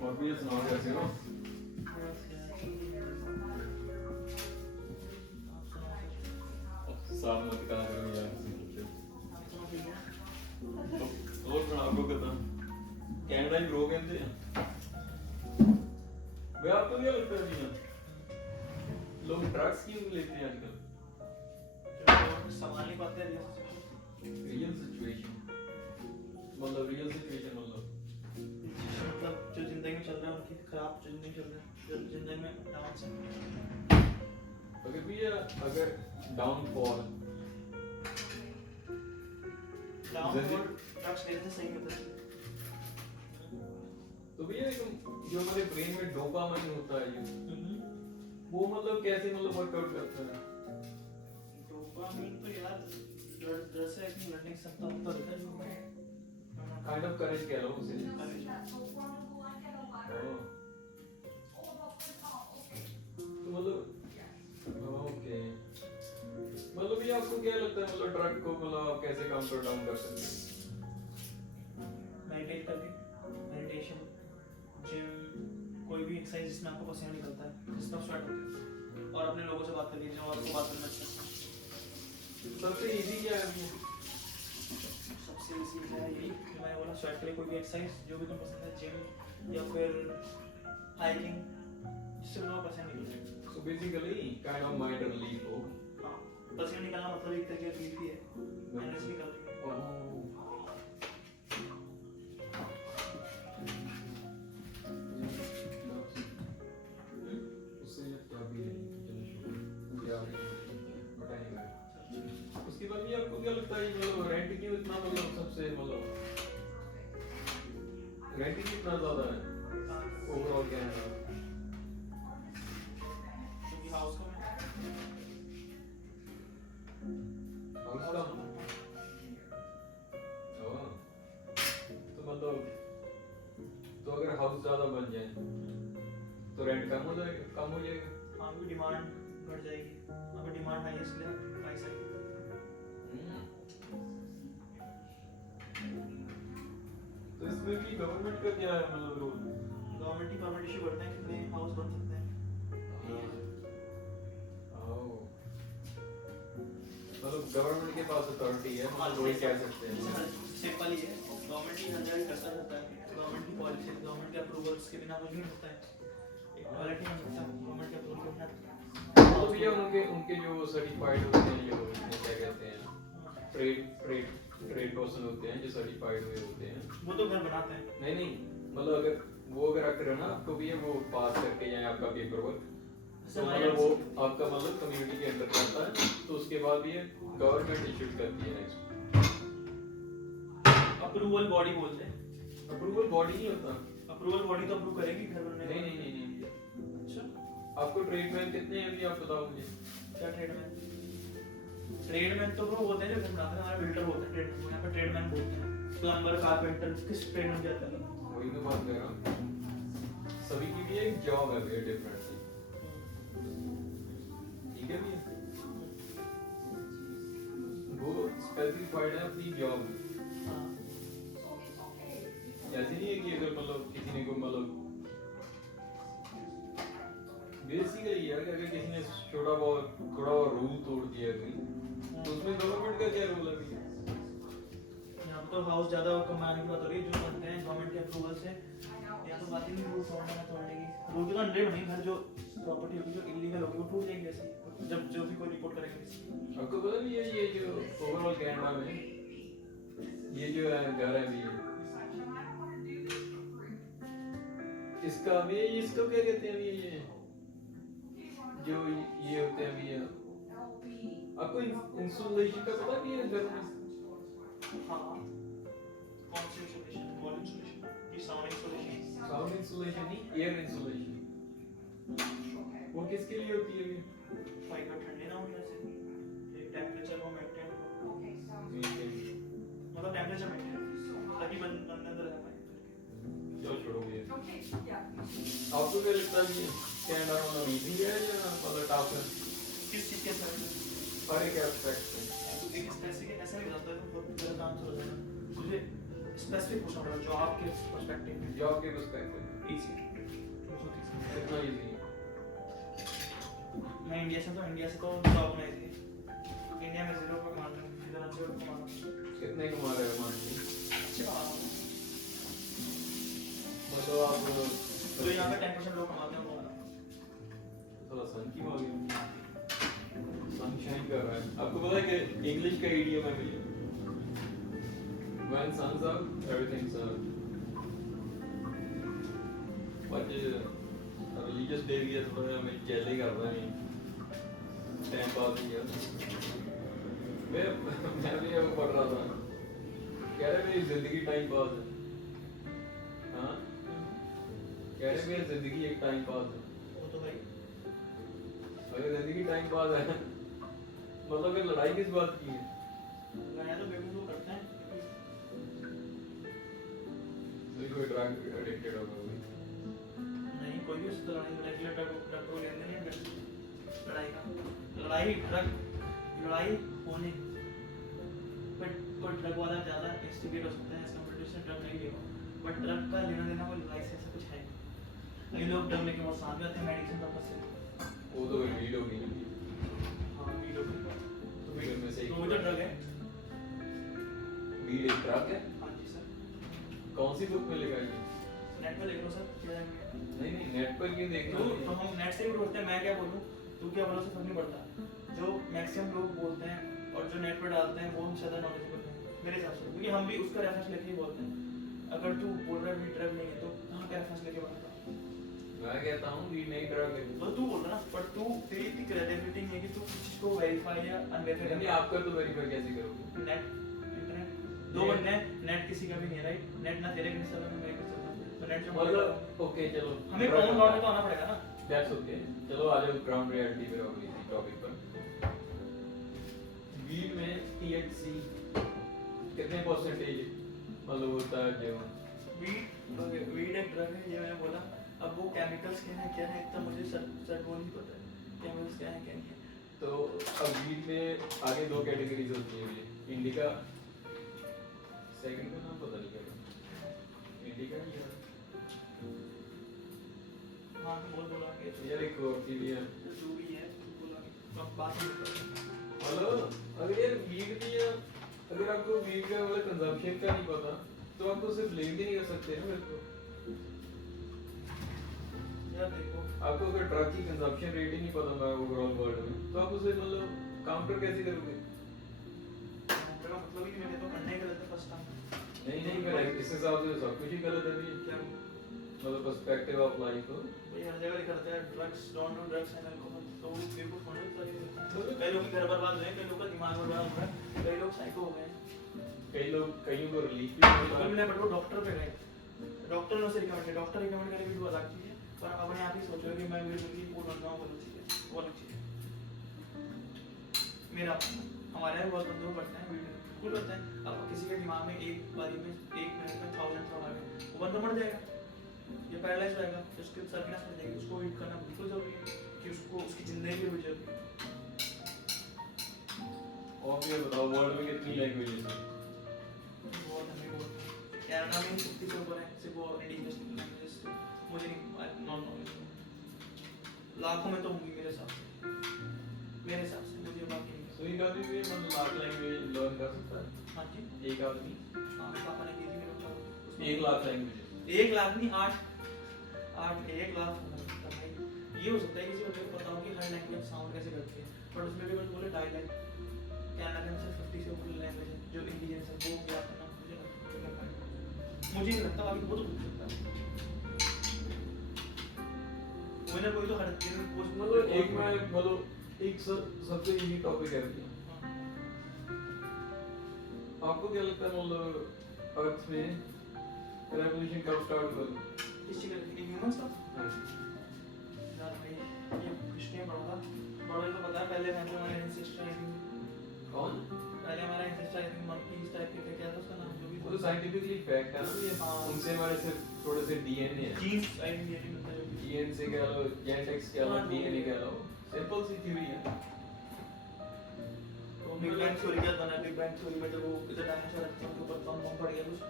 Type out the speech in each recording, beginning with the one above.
और भी सुनाओ कैसे हो? साल मत कहा करो यार और सुना आपको कितना कनाडा ही ब्रो कहते हैं भाई आपको क्या लगता है भैया लोग ड्रग्स क्यों लेते हैं आजकल संभाल नहीं पाते रियल सिचुएशन मतलब जो जिंदगी में चल रहा है उनकी खराब जिंदगी चल रहा है जो जिंदगी में डाउन है अगर भैया अगर डाउनफॉल ड्रग्स लेने से सही होता है तो भैया जो हमारे ब्रेन में डोपामाइन होता है जो वो मतलब कैसे मतलब वर्कआउट करता है डोपामाइन तो यार जैसे एक लर्निंग सकता होता रहता है काइंड ऑफ करेज कह लो उसे तो मतलब ओके मतलब ये आपको क्या लगता है मतलब ड्रग को मतलब आप कैसे काउंटर डाउन कर सकते हैं मेडिटेट करके मेडिटेशन जिम कोई भी एक्सरसाइज जिसमें आपको पसीना निकलता है जिसमें आप स्वेट होते हैं और अपने लोगों से बात करनी जो आपको बात करना चाहिए सबसे इजी क्या है सबसे इजी है यही जो मैंने बोला स्वेट के लिए कोई भी एक्सरसाइज जो भी तुम्हें पसंद है जिम या फिर हाइकिंग जिससे लोग पसीना निकलता है so basically kind of mind relief हो पसीना निकलना मतलब एक तरह की रिलीफ ही है एनर्जी निकल रही है उसके बाद भी आपको क्या लगता है मतलब रेंट क्यों इतना मतलब सबसे मतलब रेंट कितना ज्यादा है ओवरऑल क्या है क्योंकि हाउस का हाउस का तो मतलब तो अगर हाउस ज्यादा बन जाए तो रेंट कम हो जाएगा हाँ भी डिमांड बढ़ जाएगी अगर डिमांड हाई है इसलिए प्राइस हाई तो इसमें भी गवर्नमेंट का क्या है मतलब रोल गवर्नमेंट ही परमिट इशू करते हैं कितने हाउस बन सकते हैं मतलब गवर्नमेंट के पास अथॉरिटी है मतलब वही कह सकते हैं सिंपल ही है गवर्नमेंट ही हर जगह करता रहता है गवर्नमेंट की पॉलिसी गवर्नमेंट के अप्रूवल्स के बिना कुछ नहीं होता है एक क्वालिटी नहीं होता गवर्नमेंट के अप्रूवल के बिना तो भैया उनके जो सर्टिफाइड होते हैं जो क्या कहते हैं ट्रेड पर्सन होते हैं जो सर्टिफाइड हुए होते हैं वो तो घर बनाते हैं नहीं मतलब अगर आप करो ना आपको भी वो पास करके जाए आपका पेपर वर्क तो मतलब वो आपका मतलब कम्युनिटी के अंदर करता है तो उसके बाद भी गवर्नमेंट इशूड करती है नेक्स्ट अप्रूवल बॉडी बोलते हैं अप्रूवल बॉडी नहीं होता अप्रूवल बॉडी तो अप्रूव करेगी घर बनने नहीं अच्छा आपको ट्रेडमैन कितने हैं अभी आप बताओ मुझे क्या ट्रेडमैन तो वो होते हैं जो घर बनाते हैं हमारे बिल्डर होते हैं ट्रेडमैन यहाँ पे ट्रेडमैन बोलते हैं प्लम्बर कारपेंटर किस ट्रेड में जाता है वही तो बात कर रहा हूँ सभी की भी एक जॉब है वेरी डिफरेंट ठीक है भैया वो स्पेसिफाइड है अपनी जॉब ऐसे नहीं है कि अगर मतलब किसी ने को मतलब बेसिकली यार अगर किसी ने थोड़ा बहुत रूल तोड़ दिया कहीं तो उसमें गवर्नमेंट का क्या रोल है भैया यहाँ तो हाउस ज्यादा कमाने की बात हो रही है जो बनते हैं गवर्नमेंट के अप्रूवल से यहाँ तो बात ही नहीं रूल तोड़ने की रूल तो अंडर नहीं घर जो प्रॉपर्टी होगी जो इलीगल होगी वो टूट जाएगी ऐसे जब जो भी कोई रिपोर्ट करेगा आपको पता भी है ये जो ओवरऑल कनाडा में ये जो है घर है भी इसका भी इसको क्या कहते हैं ये जो ये होते हैं भैया आपको इंसुलेशन का पता भी है घर में हाँ कौन सी इंसुलेशन वॉल इंसुलेशन ये साउंड इंसुलेशन नहीं एयर इंसुलेशन वो किसके लिए होती है भैया फाइबर ठंडे ना होने से एक टेंपरेचर को मेंटेन मतलब टेंपरेचर मेंटेन ताकि बंदे अंदर रह पाए चलो छोड़ो भैया आपको क्या लगता है कि कनाडा मतलब इजी है या मतलब टफ है किस चीज के साथ हर एक एस्पेक्ट में एक ऐसे के ऐसा हो जाता है तो बहुत बड़ा काम हो जाता है तुझे स्पेसिफिक पूछना पड़ेगा जो आपके पर्सपेक्टिव में जॉब के पर्सपेक्टिव इजी बहुत इजी कितना इजी है? मैं इंडिया से तो जॉब नहीं थी इंडिया में 0 पर मान रहा हूं 0 कमा रहा हूं कितने कमा रहे हो मान लीजिए? अच्छे कमा रहा हूं मतलब आप तो यहाँ पे 10% लोग कमाते हैं वो थोड़ा सन की मांगे सनशाइन कर रहा है। आपको पता है कि इंग्लिश का इडियम है भैया, when sun's out everything's out। आज रिलीजियस डे भी है तो हमें जैसे कर रहा है टाइम पास किया। मैं भी अब पढ़ रहा था, कह रहे मेरी जिंदगी टाइम पास है। हाँ कह रहे मेरी जिंदगी एक टाइम पास है। वो तो भाई अगर जिंदगी टाइम पास है मतलब ये लड़ाई किस बात की है? मैं तो बेवकूफ करते हैं कोई ड्रग एडिक्टेड होगा कोई। नहीं कोई भी उस तरह नहीं रेगुलर ड्रग को लेने नहीं है लड़ाई का लड़ाई होने बट कोई ड्रग वाला ज़्यादा इंस्टिगेट हो सकता है एज कम्पेयर टू ड्रग नहीं लेगा बट ड्रग का लेना देना कोई लड़ाई से ऐसा कुछ है नहीं। ये लोग ड्रग लेके बहुत साथ में आते हैं मेडिसिन पर्पस से वो तो वीड हो गई ना। हाँ वीड हो गई तो वीड में से तो वो जो ड्रग है वीड एक ड्रग है। हाँ जी सर कौन सी बुक में लिखा है ये? नेट पे देख लो सर क्या है नहीं नेट पर क्यों देखना? तो हम नेट से ही ढूंढते हैं मैं क्या बोलूँ तू क्या बोलो से फर्क नहीं पड़ता जो मैक्सिमम लोग बोलते हैं और जो नेट पर डालते हैं वो हम ज़्यादा नॉलेजेबल हैं मेरे हिसाब से क्योंकि हम भी उसका रेफरेंस लेके ही बोलते हैं। अगर तू बोल रहा है भी ड्रग नहीं है तो कहाँ का रेफरेंस लेके बोलता मैं कहता हूँ वीड नहीं ड्रग है। तो तू बोल रहा ना पर तू तेरी इतनी क्रेडिबिलिटी नहीं है कि तू किसी चीज़ को वेरीफाई या अनवेरीफाई नहीं आपका तो वेरीफाई कैसे करोगे? नेट इंटरनेट दो बंदे हैं नेट किसी का भी नहीं है राइट नेट ना तेरे के चल रहा है ना मेरे के चल रहा है तो नेट जो मतलब ओके चलो हमें कॉमन ग्राउंड पे तो आना पड़ेगा ना। दैट्स ओके चलो आ जाओ ग्राउंड रियलिटी पे और इसी टॉपिक पर। वीड में THC कितने परसेंटेज मतलब होता है जो वीड एक ड्रग है ये मैंने बोला अब वो केमिकल्स क्या है इतना मुझे सर वो नहीं पता है केमिकल्स क्या है क्या नहीं है। तो अब वीड में आगे दो कैटेगरीज होती है इंडिका सेकंड का नाम पता नहीं क्या इंडिका या हाँ बोल बोला के यार एक और थी भी है जो भी है बोला के अब बात नहीं करते हेलो अगर यार वीड भी है अगर आपको वीड का वाला कंजम्पशन का नहीं पता तो आप उसे ब्लेम भी नहीं कर सकते ना मेरे को। यार देखो आपको अगर ड्रग की कंजम्पशन रेट ही नहीं पता होगा ओवरऑल वर्ल्ड में तो आप उसे मतलब काउंटर कैसे करोगे? मेरा मतलब ही मैंने तो करना ही गलत है फर्स्ट टाइम नहीं करेक्ट इस हिसाब से सब कुछ ही गलत है भी क्या मतलब पर्सपेक्टिव ऑफ लाइफ हो। ये हर जगह लिखा है drugs don't do drugs and alcohol तो वो बिल्कुल होने चाहिए। कई लोग घर बर्बाद हुए कई लोग का दिमाग बर्बाद हुआ है कई लोग साइको हो गए कई लोग कईयों को रिलीफ भी बिल्कुल मिला बट वो डॉक्टर पे गए डॉक्टर ने उसे रिकमेंड किया डॉक्टर रिकमेंड करे भी वो अलग चीज है पर अपने आप ही सोचो कि मैं बिल्कुल ही पूर्ण बन रहा हूँ वो अलग चीज है वो अलग चीज है। मेरा हमारे यहाँ बहुत बंदों को करते हैं बिल्कुल करते हैं अब किसी के दिमाग में एक बारी में 1 मिनट में 1000 थॉट आ गए वो बंदा मर जाएगा ये पैरालाइज हो जाएगा उसके सर्विलेंस में जाएगी उसको हीट करना बिल्कुल जरूरी है कि उसको उसकी जिंदगी भी जरूरी है। और ये बताओ वर्ल्ड में कितनी लैंग्वेजेस हैं? बहुत हमें वो कनाडा में 50 से ऊपर है सिर्फ वो इंडिजिनस लैंग्वेजेस मुझे नहीं नॉन नॉलेज लाखों में तो होंगी मेरे हिसाब से मुझे बाकी नहीं सो एक आदमी भी मतलब लाख लैंग्वेज लर्न कर सकता है। हाँ जी एक आदमी हाँ पापा ने की थी मेरे को 1 लाख लैंग्वेजेस 1 लाख नहीं 8 1 लाख भाई ये हो सकता है किसी को पता हो कि हर लैंग्वेज साउंड कैसे करती है बट उसमें भी कुछ बोले डायलेक्ट कनाडा में से 50 से ऊपर लैंग्वेज है जो इंडिजिनस है वो क्या करना मुझे नहीं लगता बाकी वो तो पूछ सकता है कोई ना कोई तो हर चीज में पूछ मतलब एक मैं मतलब एक सबसे इजी टॉपिक है अभी। आपको क्या लगता है मतलब अर्थ में रेवोल्यूशन कब स्टार्ट हुआ? किस चीज का ह्यूमंस का यार भाई ये हिस्ट्री में पढ़ा था बड़ा तो पता है पहले हमारे एंसेस्टर आई थिंक कौन पहले हमारा ancestor I think monkeys type के थे क्या था उसका नाम जो भी वो तो साइंटिफिकली फैक्ट है ना ये उनसे हमारे सिर्फ थोड़े से डीएनए है जीन्स आई थिंक ये मतलब जो भी डीएनए से कह लो जेनेटिक्स कह लो डीएनए कह लो सिंपल सी थ्योरी है। तो बिग बैंग थ्योरी क्या बना बिग बैंग थ्योरी में जब वो इधर डायनासोर रखते हैं उनके ऊपर बम पड़ गया कुछ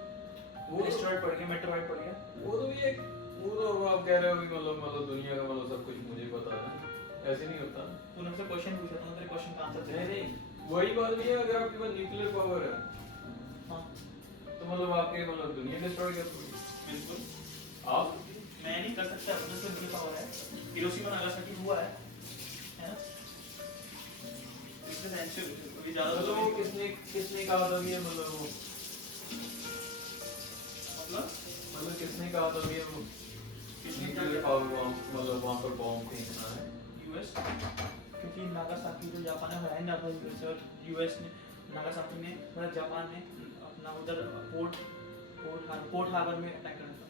वो एस्टेरॉइड पड़ गया, मेटेरॉइड पड़ गया। वो तो भी एक, वो तो आप कह रहे हो कि मतलब दुनिया का मतलब सब कुछ मुझे पता है, ऐसे नहीं होता। तूने मुझसे क्वेश्चन पूछा था, तेरे क्वेश्चन का आंसर नहीं नहीं, वही बात भी है, अगर आपके पास न्यूक्लियर पावर है हाँ तो मतलब आपके मतलब दुनिया डिस्ट्रॉय कर दोगे। बिल्कुल। आप मैं नहीं कर सकता, अपने से मुझे पावर है, हिरोशिमा नागासाकी हुआ है ना? इसमें सेंचुरी अभी ज्यादा मतलब वो किसने किसने कहा था कि ये मतलब वो मतलब किसने कहा था कि ये वो न्यूक्लियर पावर बॉम्ब मतलब वहाँ पर बॉम्ब फेंकना है? यूएस, क्योंकि नागासाकी जो जापान में बनाया था यूएस, और यूएस ने नागासाकी में मतलब जापान ने अपना उधर पोर्ट हार्बर में अटैक करना था।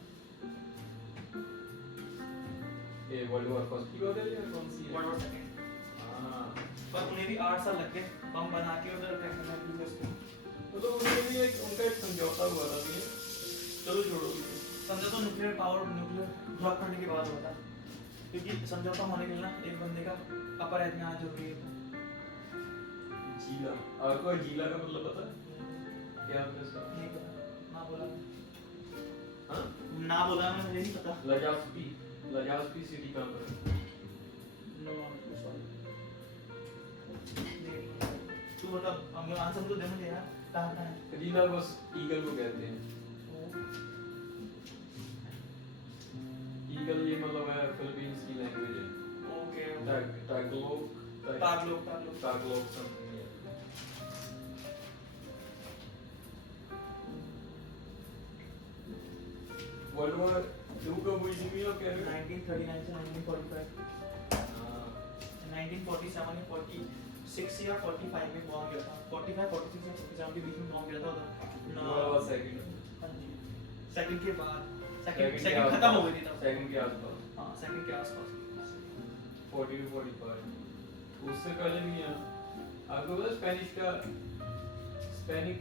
ये वर्ल्ड वॉर फर्स्ट की बात है या कौन सी है? World war second. हाँ, पर उन्हें भी 8 साल लग गए बम बना के उधर अटैक करना यूएस पे। मतलब उनके भी एक उनका एक समझौता हुआ था कि चलो छोड़ो इसे। समझौता न्यूक्लियर पावर, न्यूक्लियर ड्रॉप करने के बाद हुआ था, क्योंकि समझौता होने के लिए ना एक बंदे का अपर एज में आना जरूरी है। जीला, आपको जीला का मतलब पता है? क्या होता है इसका? नहीं पता, ना बोला। हाँ? ना बोला मैं, मुझे नहीं पता। लजास्पी सिटी कहाँ पर है? नो सॉरी, तू बता, हम आंसर तो दे मुझे यार, कहाँ है? जीला बस ईगल को कहते हैं। ईगल ये मतलब है फिलीपींस की लैंग्वेज है। ओके। तागलोग समथिंग है। वर्ल्ड वॉर 2 कब हुई थी आप कह रहे हो? 1939 से 1945। हाँ, 1947 या 46 या 45 में बॉम्ब गिरा था। 45, 46 या 47 के बीच में बॉम्ब गिरा था उधर। World war second. हाँ जी, सेकंड के बाद, सेकंड सेकंड खत्म हो गई थी तब। सेकंड के आसपास। हाँ, सेकंड के आसपास। 40 to 45। उससे पहले भी है। आपको पता है स्पेनिश का स्पेनिश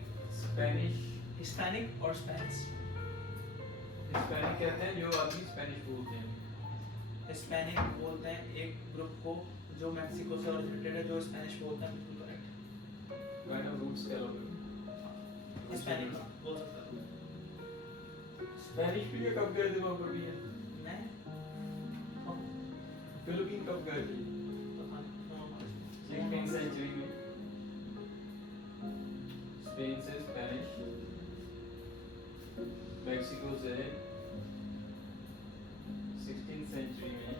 हिस्पैनिक और स्पेनिश। हिस्पैनिक कहते हैं जो आदमी स्पेनिश बोलते हैं। हिस्पैनिक बोलते हैं एक ग्रुप को जो मैक्सिको से ओरिजिनेटेड है, जो स्पेनिश बोलते हैं, बिल्कुल करेक्ट। काइंड ऑफ रूट्स कह लो। हिस्पैनिक बोल सकते हो। स्पेनिश भी ये कब गए थे वहाँ पर भी है? मैं फिलीपीन कब गए थे? 16th सेंचुरी में स्पेन से स्पेनिश, मैक्सिको से 16th सेंचुरी में,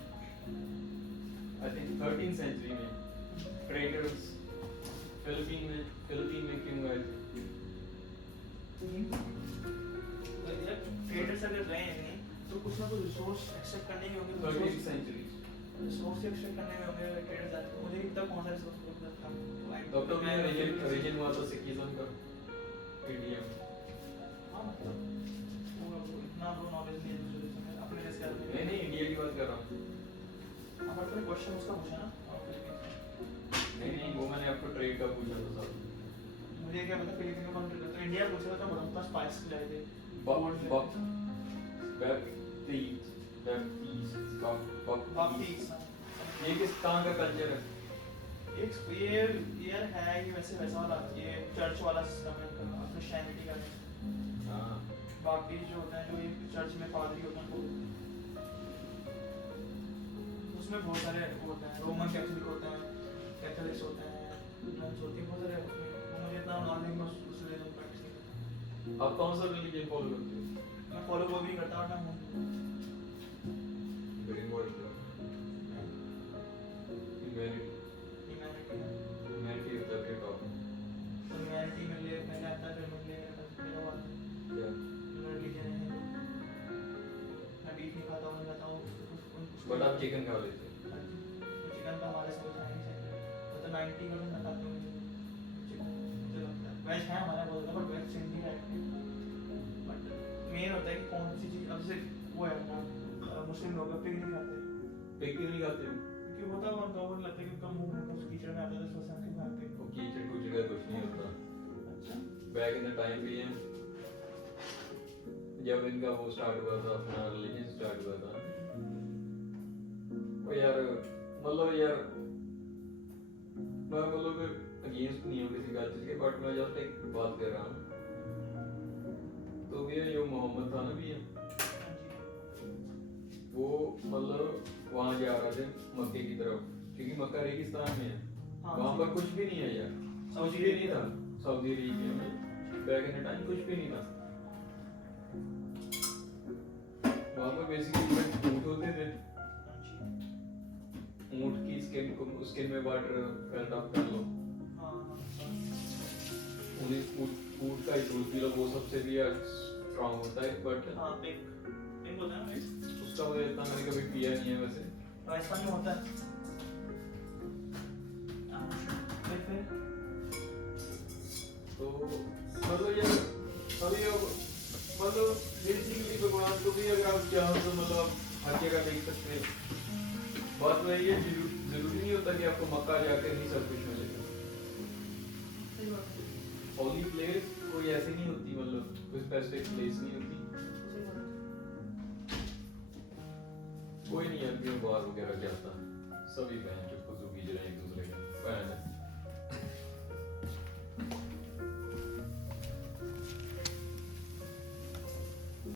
आई थिंक 13th सेंचुरी में ट्रेडर्स फिलीपीन में क्यों गए थे? ट्रेडर्स अगर गए हैं कहीं तो कुछ ना कुछ रिसोर्स एक्सट्रैक्ट करने के होंगे। 13th century. रिसोर्स एक्सट्रैक्ट करने में होंगे ट्रेडर्स जाते हैं। मुझे नहीं पता कौन सा रिसोर्स था। डॉक्टर में रीजन हुआ था सिखिज्म का इंडिया में। हाँ मतलब वो इतना वो नॉलेज नहीं है मुझे इसमें, अपने जैसे आदमी। नहीं इंडिया की बात कर रहा हूँ। हमारे तो क्वेश्चन उसका पूछा ना। नहीं वो मैंने आपको ट्रेड का पूछा था सर। मुझे क्या पता फिलीपीन का कौन ट्रेड, तो इंडिया पूछा था, बड़ा पास स्पाइस लाए थे। बप्तीस ये किस कहाँ का कल्चर है? एक ये है ये वैसे वैसा वाला, ये चर्च वाला सिस्टम है इनका, क्रिश्चियनिटी का। हाँ, बाप्टिस्ट जो होता है, जो ये चर्च में पादरी होता है, उसमें बहुत सारे होते हैं, रोमन कैथोलिक होते हैं, कैथोलिक्स होते हैं, नन्स होती हैं, बहुत सारे उसमें। मुझे इतना नॉलेज नहीं, बस उससे लेकर प्रैक्टिस नहीं करता। आप कौन सा रिलीजन फॉलो करते हो? मैं फॉलो वो भी नहीं करता, और मैं वेरी इंपॉर्टेंट ह्यूमैनिटी होता है टॉप। ह्यूमैनिटी में ले पहले आता है, फिर मिले मेरा बात क्या रिलीजन है। मैं बीफ नहीं खाता हूँ, मैं खाता हूँ बट आप चिकन खा लेते हो? चिकन तो हमारे सब खाने ही चाहिए, मतलब 90% मैं खाता हूँ चिकन, मुझे लगता है वेज है हमारा बहुत ज़्यादा, बट वेज सिंधी है। बट मेन होता है कि कौन सी चीज़, अब से वो है अपना मुस्लिम लोग पिग नहीं खाते। पिग क्यों नहीं खाते हो? क्योंकि होता है उनको वो लगता है कि उनका मुंह में कुछ कीचड़ में आता है, तो सोचते हैं कि खाते हैं। वो कीचड़ कुचड़ का कुछ नहीं होता। अच्छा, बैक इन द टाइम भी है जब इनका वो स्टार्ट हुआ था, अपना रिलीजन स्टार्ट हुआ था, वो यार मतलब यार मैं मतलब अगेंस्ट नहीं हूँ किसी कल्चर के, बट मैं जस्ट एक बात कर रहा हूँ तो भैया ये मोहम्मद था ना भैया, हाँ जी। वो मतलब वहाँ जा रहे थे मक्के की तरफ, क्योंकि मक्का रेगिस्तान में है, हाँ, वहाँ पर कुछ भी नहीं है यार, कुछ भी नहीं था सऊदी अरेबिया में बैक इन टाइम, कुछ भी नहीं था वहाँ पर। बेसिकली ऊँट होते थे, हाँ जी। ऊँट की स्किन को स्किन में वाटर फेल्ट ऑफ कर लो, हाँ हाँ उन्हें ऊँट का ही दूध पी लो, वो सबसे भी स्ट्रांग होता है, बट हाँ, पिंक होता है ना पिंक? उसका मुझे इतना मैंने कभी पिया नहीं है वैसे। राजस्थान में होता है। फिर तो मतलब यार अभी अब मतलब बेसिकली भगवान को भी अगर आप चाहो तो मतलब आप हर जगह देख सकते हैं। बात वही है, जरूरी नहीं होता कि आपको मक्का जाकर ही सब कुछ मिलेगा। सही बात है। होली प्लेस कोई ऐसी नहीं होती, मतलब कोई स्पेसिफिक प्लेस नहीं होती। सही बात है। कोई नहीं है बाहर वगैरह जाता, सभी बहन जो फजूल गिज रहे हैं एक दूसरे के बहन है।